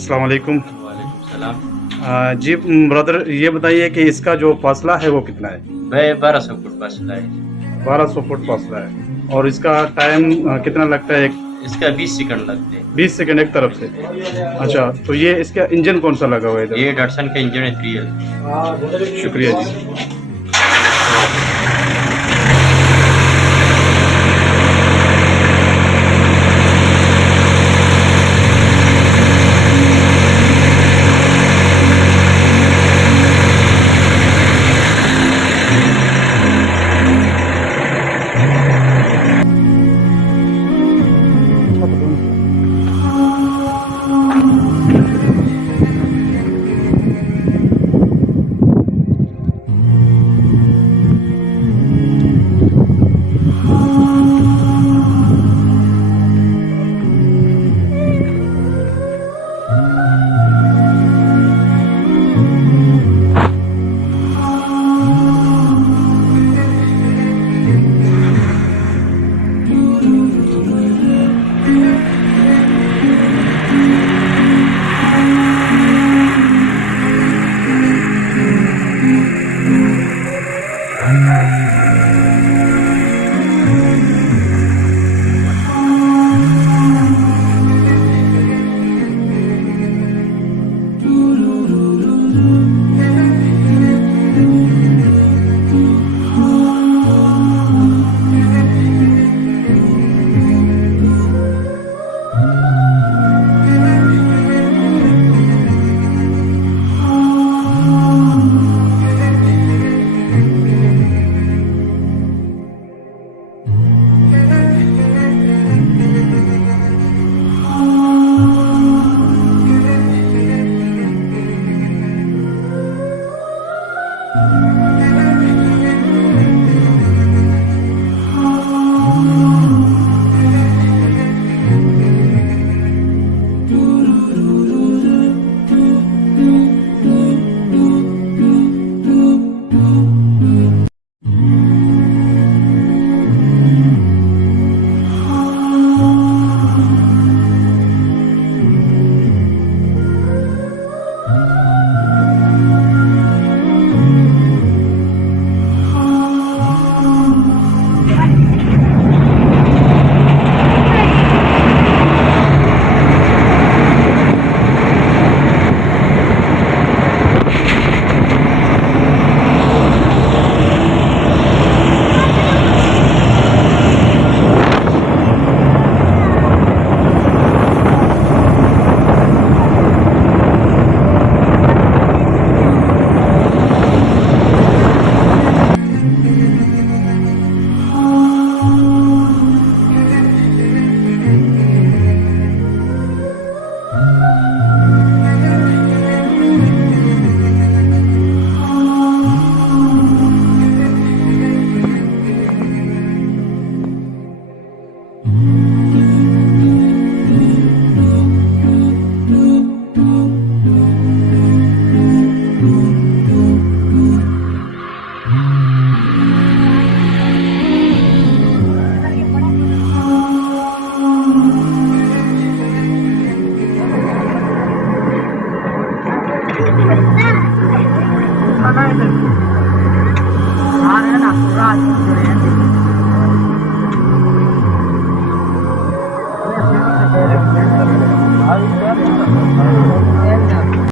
अस्सलाम वालेकुम। वालेकुम सलाम। जी ब्रदर, ये बताइए कि इसका जो फासला है वो कितना है? भाई 1200 फुट फासला है। 1200 फुट फासला है। और इसका टाइम कितना लगता है? इसका 20 सेकंड लगते हैं। 20 सेकंड एक तरफ से। अच्छा, तो ये इसका इंजन कौन सा लगा हुआ है इधर? ये डॉटसन का इंजन है 3L। शुक्रिया जी। Nah,